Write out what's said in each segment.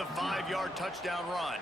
the 5-yard touchdown run.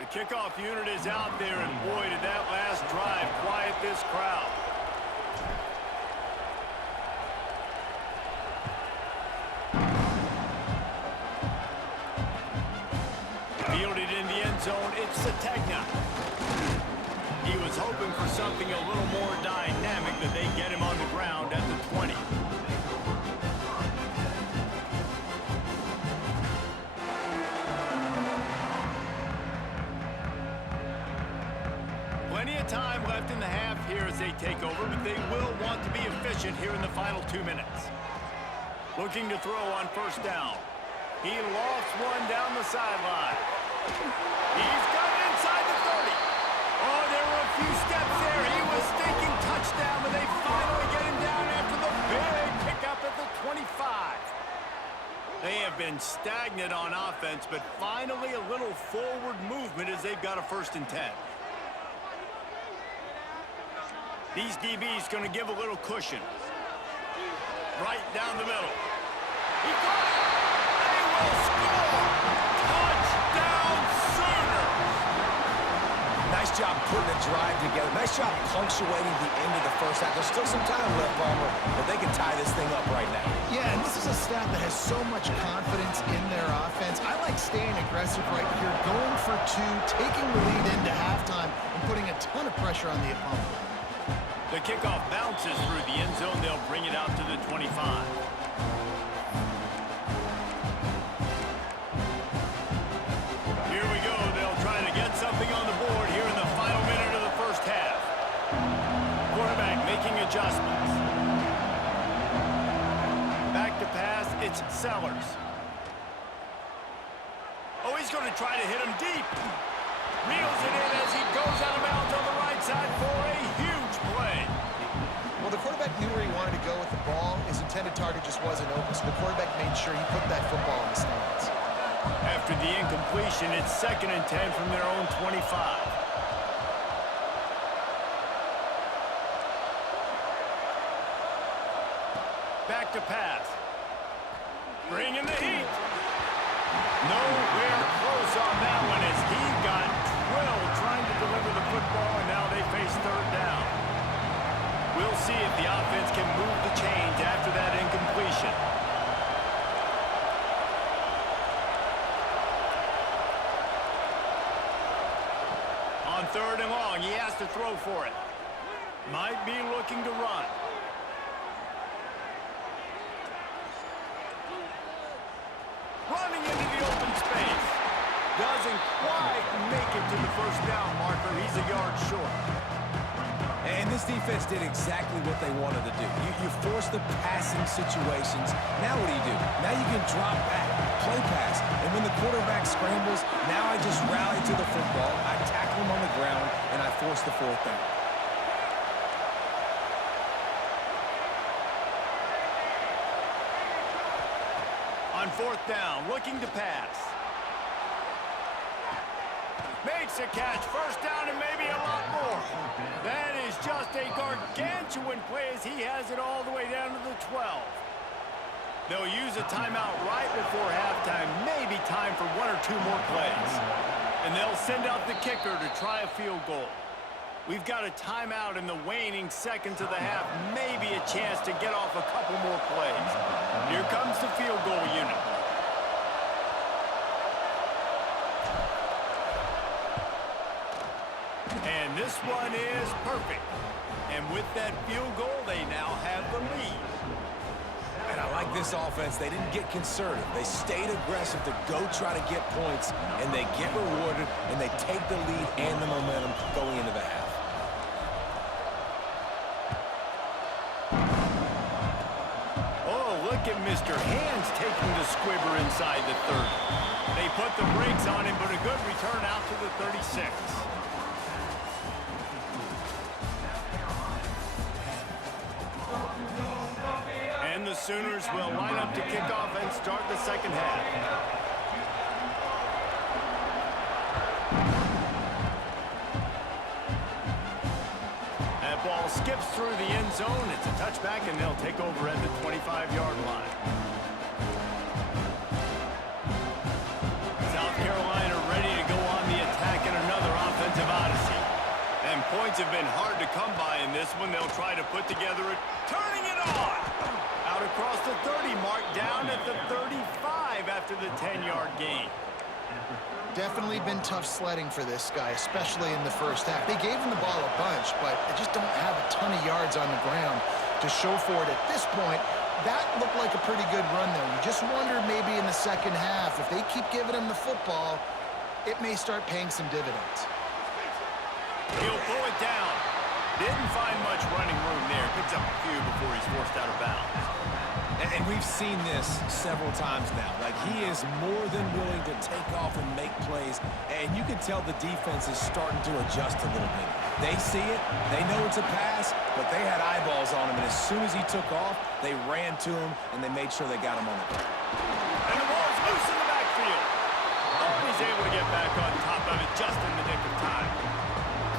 The kickoff unit is out there, and boy, did that last drive quiet this crowd. Fielded in the end zone, it's Sategna. He was hoping for something a little more dynamic, but they get him on the ground at the 20. Plenty of time left in the half here as they take over, but they will want to be efficient here in the final 2 minutes. Looking to throw on first down. He lofts one down the sideline. He's got it inside the 30. Oh, there were a few steps there. He was thinking touchdown, but they finally get him down after the big pickup at the 25. They have been stagnant on offense, but finally a little forward movement as they've got a 1st and 10. These DBs going to give a little cushion. Right down the middle. He got it! They will score! Touchdown Sooners! Nice job putting the drive together. Nice job punctuating the end of the first half. There's still some time left, Palmer, but they can tie this thing up right now. Yeah, and this is a staff that has so much confidence in their offense. I like staying aggressive right here, going for 2, taking the lead into halftime, and putting a ton of pressure on the opponent. The kickoff bounces through the end zone. They'll bring it out to the 25. Here we go. They'll try to get something on the board here in the final minute of the first half. Quarterback making adjustments. Back to pass. It's Sellers. Oh, he's going to try to hit him deep. Reels it in as he goes out of bounds on the right side for a huge play. Well, the quarterback knew where he wanted to go with the ball. His intended target just wasn't open, so the quarterback made sure he put that football in the stands. After the incompletion, it's 2nd and 10 from their own 25. Back to pass. Bring in the heat. Nowhere close on that one as he got drilled trying to deliver the football, and now they face 3rd down. We'll see if the offense can move the chains after that incompletion. On 3rd and long, he has to throw for it. Might be looking to run. Running into the open space. Doesn't quite make it to the 1st down marker. He's a yard short. And this defense did exactly what they wanted to do. You force the passing situations. Now what do? Now you can drop back, play pass. And when the quarterback scrambles, now I just rally to the football. I tackle him on the ground, and I force the 4th down. On 4th down, looking to pass. Makes a catch, 1st down and maybe a lot more. That is just a gargantuan play as he has it all the way down to the 12. They'll use a timeout right before halftime, maybe time for 1 or 2 more plays. And they'll send out the kicker to try a field goal. We've got a timeout in the waning seconds of the half, maybe a chance to get off a couple more plays. Here comes the field goal unit. And this one is perfect. And with that field goal, they now have the lead. And I like this offense. They didn't get conservative. They stayed aggressive to go try to get points, and they get rewarded, and they take the lead and the momentum going into the half. Oh, look at Mr. Hands taking the squibber inside the 30. They put the brakes on him, but a good return out to the 36. And the Sooners will line up to kick off and start the 2nd half. That ball skips through the end zone. It's a touchback, and they'll take over at the 25. have been hard to come by in this one. They'll try to put together a turning it on. Out across the 30 mark, down at the 35 after the 10-yard gain. Definitely been tough sledding for this guy, especially in the first half. They gave him the ball a bunch, but they just don't have a ton of yards on the ground to show for it at this point. That looked like a pretty good run, though. You just wonder maybe in the second half, if they keep giving him the football, it may start paying some dividends. He'll pull it down. Didn't find much running room there. Picks up a few before he's forced out of bounds. And we've seen this several times now. Like, he is more than willing to take off and make plays, and you can tell the defense is starting to adjust a little bit. They see it, they know it's a pass, but they had eyeballs on him, and as soon as he took off, they ran to him, and they made sure they got him on the ground. And the ball's loose in the backfield. Always able to get back on top of it just in the nick of time.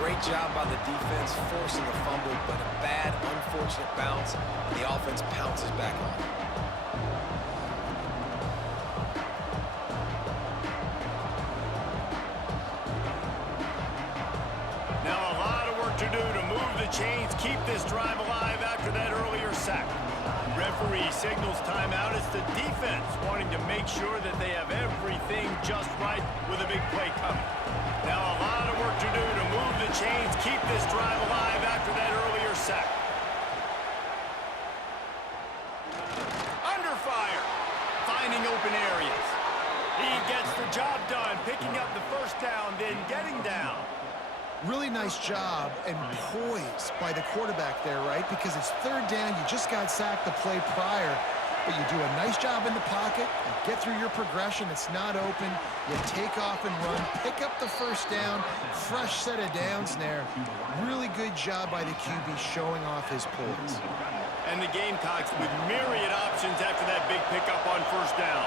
Great job by the defense forcing the fumble, but a bad, unfortunate bounce, and the offense pounces back on it. Now a lot of work to do to move the chains, keep this drive alive after that earlier sack. Referee signals timeout. It's the defense wanting to make sure that they have everything just right with a big play coming. Now a lot of work to do to move the chains, keep this drive alive after that earlier sack. Under fire, finding open areas. He gets the job done, picking up the first down, then getting down. Really nice job and poise by the quarterback there, right? Because it's third down, you just got sacked the play prior, but you do a nice job in the pocket, you get through your progression, it's not open, you take off and run, pick up the first down, fresh set of downs there. Really good job by the QB showing off his poise. And the Gamecocks with myriad options after that big pickup on first down.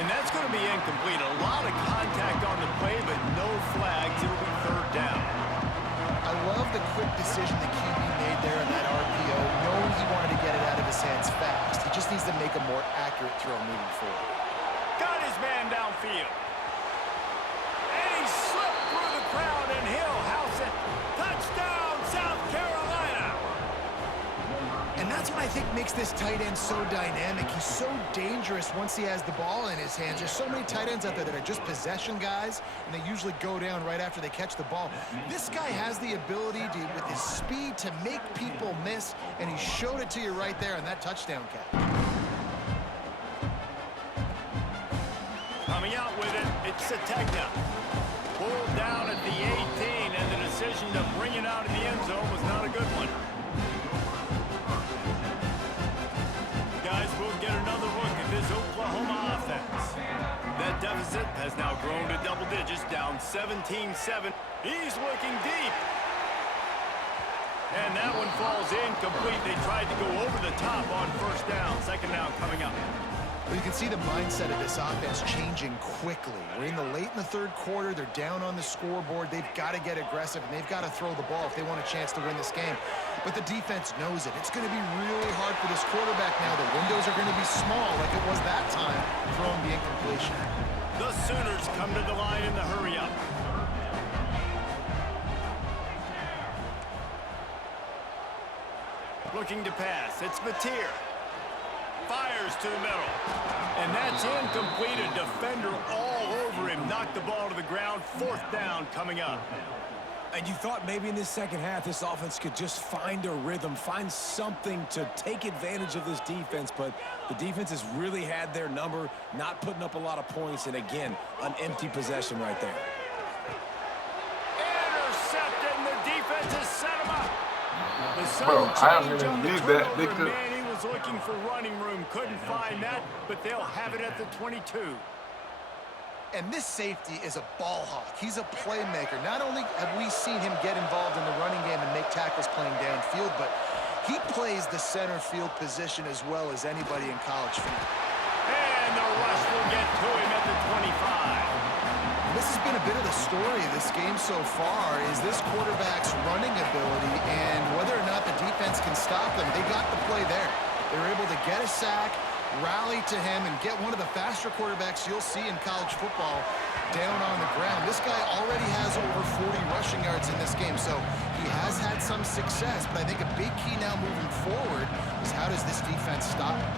And that's going to be incomplete. A lot of contact on the play, but no flags. It'll be third down. I love the quick decision the QB made there in that RPO, knowing he wanted to get it out of his hands fast. He just needs to make a more accurate throw moving forward. Got his man downfield. And he slipped through the crowd, and he'll house it. Touchdown, South Carolina. And that's what I think makes this tight end so dynamic. He's so dangerous once he has the ball in his hands. There's so many tight ends out there that are just possession guys, and they usually go down right after they catch the ball. This guy has the ability to, with his speed, to make people miss, and he showed it to you right there on that touchdown catch. Coming out with it, it's Sategna. Pulled down at the 18, and the decision to bring it out of the end zone was not a good one. Guys, we'll get another look at this Oklahoma offense. That deficit has now grown to double digits, down 17-7. He's looking deep. And that one falls incomplete. They tried to go over the top on first down. Second down coming up. Well, you can see the mindset of this offense changing quickly. We're in the third quarter. They're down on the scoreboard. They've got to get aggressive, and they've got to throw the ball if they want a chance to win this game. But the defense knows it. It's going to be really hard for this quarterback now. The windows are going to be small like it was that time, throwing the incompletion. The Sooners come to the line in the hurry-up. Looking to pass. It's Mateer. Fires to the middle. And that's incomplete. A defender all over him. Knocked the ball to the ground. Fourth down coming up. And you thought maybe in this second half this offense could just find a rhythm, find something to take advantage of this defense, but the defense has really had their number, not putting up a lot of points, and again, an empty possession right there. Intercepted, and the defense has set him up. Bro, I don't even need that. They could. Man, he was looking for running room, couldn't find that, but they'll have it at the 22. And this safety is a ball hawk. He's a playmaker. Not only have we seen him get involved in the running game and make tackles playing downfield, but he plays the center field position as well as anybody in college football. And the rush will get to him at the 25. This has been a bit of the story of this game so far, is this quarterback's running ability and whether or not the defense can stop them. They got the play there. They were able to get a sack, rally to him and get one of the faster quarterbacks you'll see in college football down on the ground. This guy already has over 40 rushing yards in this game, so he has had some success, but I think a big key now moving forward is how does this defense stop him?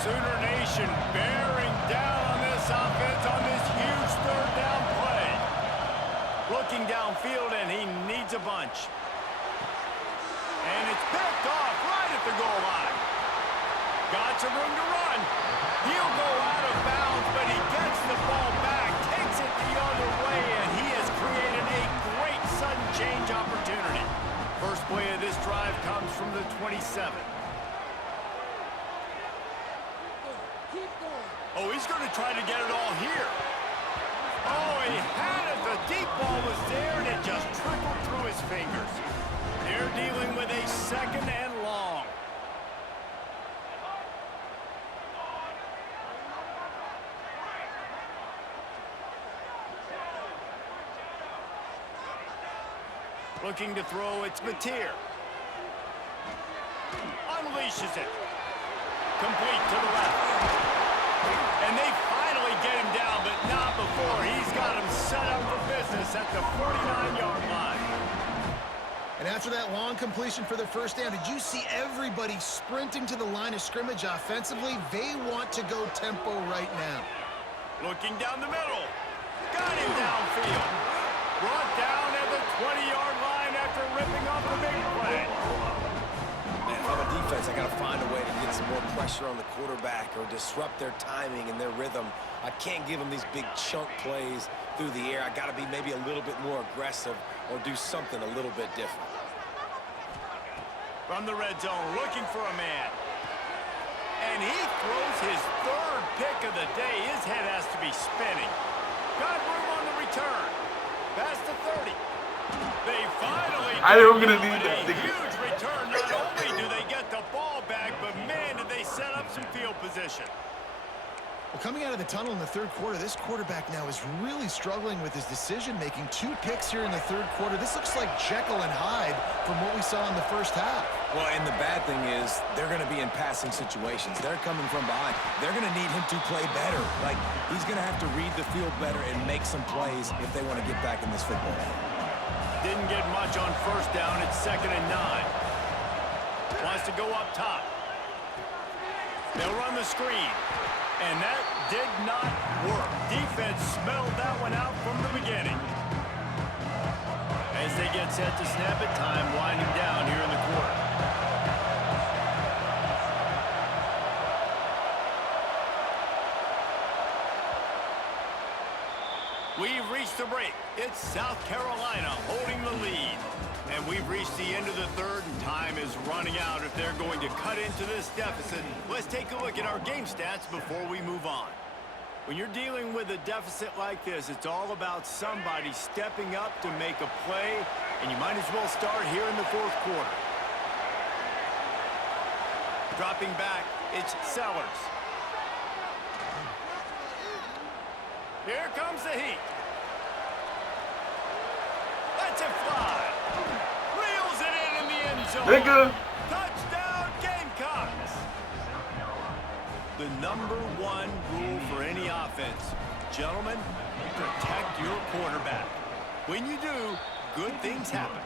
Sooner Nation bearing down on this offense on this huge third down play. Looking downfield, and he needs a bunch. And it's picked off right at the goal line. Got some room to run. He'll go out of bounds, but he gets the ball back, takes it the other way, and he has created a great sudden change opportunity. First play of this drive comes from the 27. Oh, he's going to try to get it all here. Oh, he had it. The deep ball was there, and it just trickled through his fingers. They're dealing with a second and long. Looking to throw, it's Mateer. Unleashes it. Complete to the left. And they finally get him down, but not before. He's got him set up for business at the 49-yard line. And after that long completion for the first down, did you see everybody sprinting to the line of scrimmage offensively? They want to go tempo right now. Looking down the middle. Got him downfield. Brought down at the 20-yard line after ripping off the big play. Man, if I'm a defense, I got to find a way to get some more pressure on the quarterback or disrupt their timing and their rhythm. I can't give them these big chunk plays through the air. I got to be maybe a little bit more aggressive or do something a little bit different. From the red zone, looking for a man. And he throws his third pick of the day. His head has to be spinning. Got room on the return. Past the 30. They finally get a huge return. Not only do they get the ball back, but man, did they set up some field position. Well, coming out of the tunnel in the third quarter, this quarterback now is really struggling with his decision-making. 2 picks here in the third quarter. This looks like Jekyll and Hyde from what we saw in the first half. Well, and the bad thing is they're going to be in passing situations. They're coming from behind. They're going to need him to play better. Like, he's going to have to read the field better and make some plays if they want to get back in this football game. Didn't get much on first down. It's 2nd and 9. Wants to go up top. They'll run the screen. And that did not work. Defense smelled that one out from the beginning. As they get set to snap it, time winding down here in the quarter. We've reached the break. It's South Carolina holding the lead. And we've reached the end of the third, and time is running out if they're going to cut into this deficit. Let's take a look at our game stats before we move on. When you're dealing with a deficit like this, it's all about somebody stepping up to make a play, and you might as well start here in the fourth quarter. Dropping back, it's Sellers. Here comes the heat. Lets it fly. Reels it in the end zone. Nigga. Touchdown, Gamecocks. The #1 rule for any offense, gentlemen, protect your quarterback. When you do, good things happen.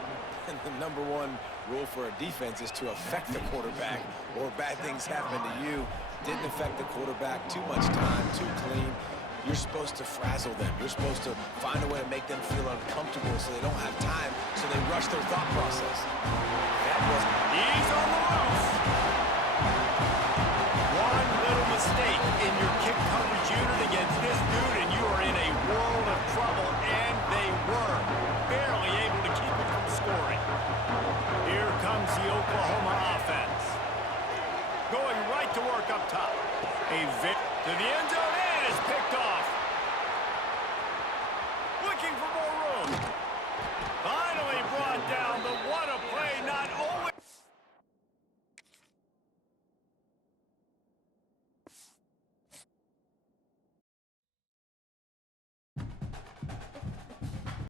And the #1 rule for a defense is to affect the quarterback, or bad things happen to you. Didn't affect the quarterback, too much time, too clean. You're supposed to frazzle them. You're supposed to find a way to make them feel uncomfortable so they don't have time, so they rush their thought process. That wasn't... He's on the loose. One little mistake in your kick coverage unit against this dude, and you are in a world of trouble, and they were barely able to keep it from scoring. Here comes the Oklahoma offense. Going right to work up top. To the end zone, and is picked off.